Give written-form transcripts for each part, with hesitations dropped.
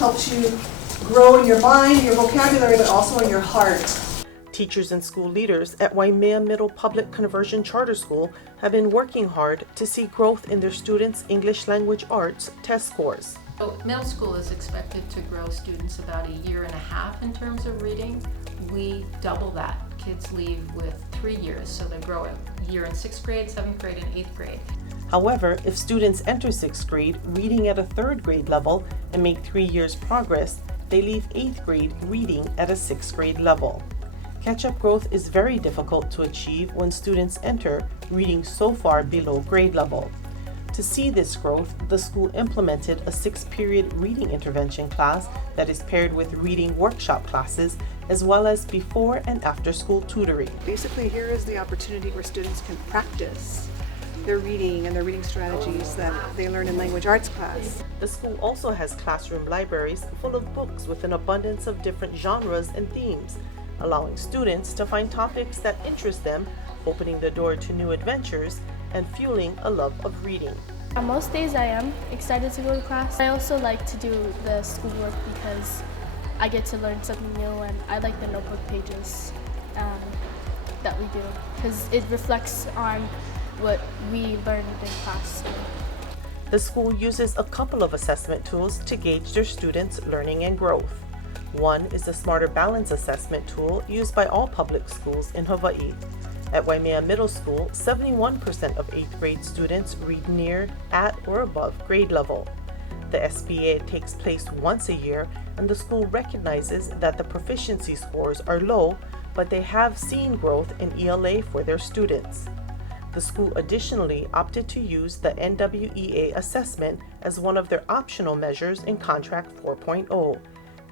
helps you grow in your mind, your vocabulary, but also in your heart. Teachers and school leaders at Waimea Middle Public Conversion Charter School have been working hard to see growth in their students' English Language Arts test scores. So middle school is expected to grow students about 1.5 years in terms of reading. We double that. Kids leave with 3 years, so they grow a year in 6th grade, 7th grade, and 8th grade. However, if students enter 6th grade reading at a 3rd grade level and make 3 years progress, they leave 8th grade reading at a 6th grade level. Catch-up growth is very difficult to achieve when students enter reading so far below grade level. To see this growth, the school implemented a 6-period reading intervention class that is paired with reading workshop classes, as well as before and after school tutoring. Basically, here is the opportunity where students can practice their reading and their reading strategies that they learn in language arts class. The school also has classroom libraries full of books with an abundance of different genres and themes, allowing students to find topics that interest them, opening the door to new adventures, and fueling a love of reading. On most days I am excited to go to class. I also like to do the schoolwork because I get to learn something new, and I like the notebook pages that we do because it reflects on what we learned in class. The school uses a couple of assessment tools to gauge their students' learning and growth. One is the Smarter Balance assessment tool used by all public schools in Hawaii. At Waimea Middle School, 71% of 8th grade students read near, at, or above grade level. The SBA takes place once a year, and the school recognizes that the proficiency scores are low, but they have seen growth in ELA for their students. The school additionally opted to use the NWEA assessment as one of their optional measures in Contract 4.0.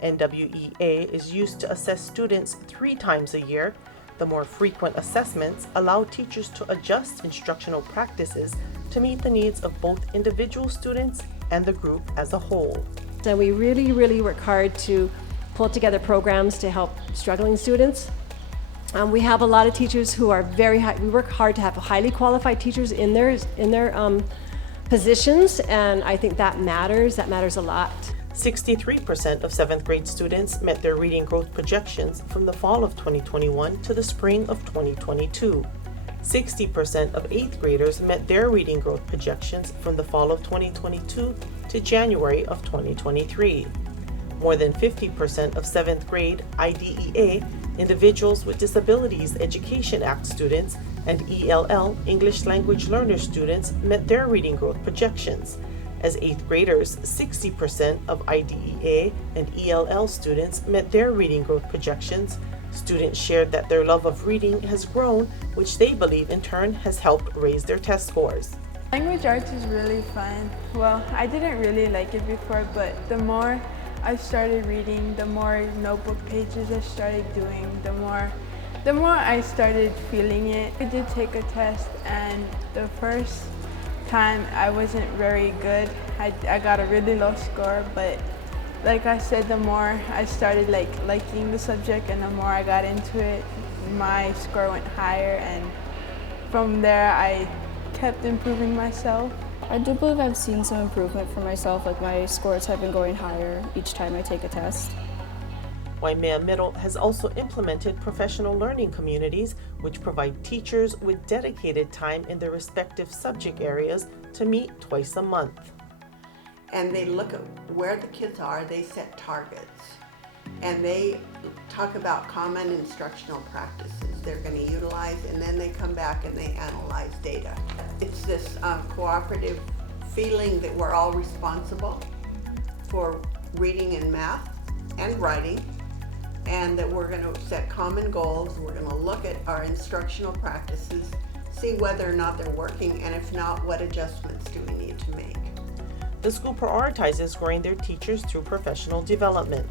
NWEA is used to assess students 3 times a year. The more frequent assessments allow teachers to adjust instructional practices to meet the needs of both individual students and the group as a whole. So we really work hard to pull together programs to help struggling students. We have a lot of teachers who are very high. We work hard to have highly qualified teachers in their positions, and I think that matters. That matters a lot. 63% of 7th grade students met their reading growth projections from the fall of 2021 to the spring of 2022. 60% of 8th graders met their reading growth projections from the fall of 2022 to January of 2023. More than 50% of 7th grade IDEA, Individuals with Disabilities Education Act students, and ELL-English Language Learner students met their reading growth projections. As 8th graders, 60% of IDEA and ELL students met their reading growth projections. Students shared that their love of reading has grown, which they believe in turn has helped raise their test scores. Language arts is really fun. Well, I didn't really like it before, but the more I started reading, the more notebook pages I started doing, the more I started feeling it. I did take a test, and the first time I wasn't very good. I got a really low score, but like I said, the more I started liking the subject and the more I got into it, my score went higher, and from there I kept improving myself. I do believe I've seen some improvement for myself, like my scores have been going higher each time I take a test. Waimea Middle has also implemented professional learning communities, which provide teachers with dedicated time in their respective subject areas to meet twice a month. And they look at where the kids are, they set targets, and they talk about common instructional practices they're going to utilize, and then they come back and they analyze data. It's this cooperative feeling that we're all responsible for reading and math and writing, and that we're going to set common goals. We're going to look at our instructional practices, see whether or not they're working, and if not, what adjustments do we need to make. The school prioritizes growing their teachers through professional development.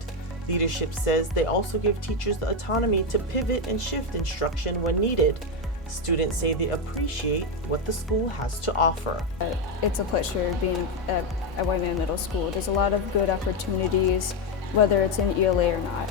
Leadership says they also give teachers the autonomy to pivot and shift instruction when needed. Students say they appreciate what the school has to offer. It's a pleasure being at Waimea Middle School. There's a lot of good opportunities, whether it's in ELA or not.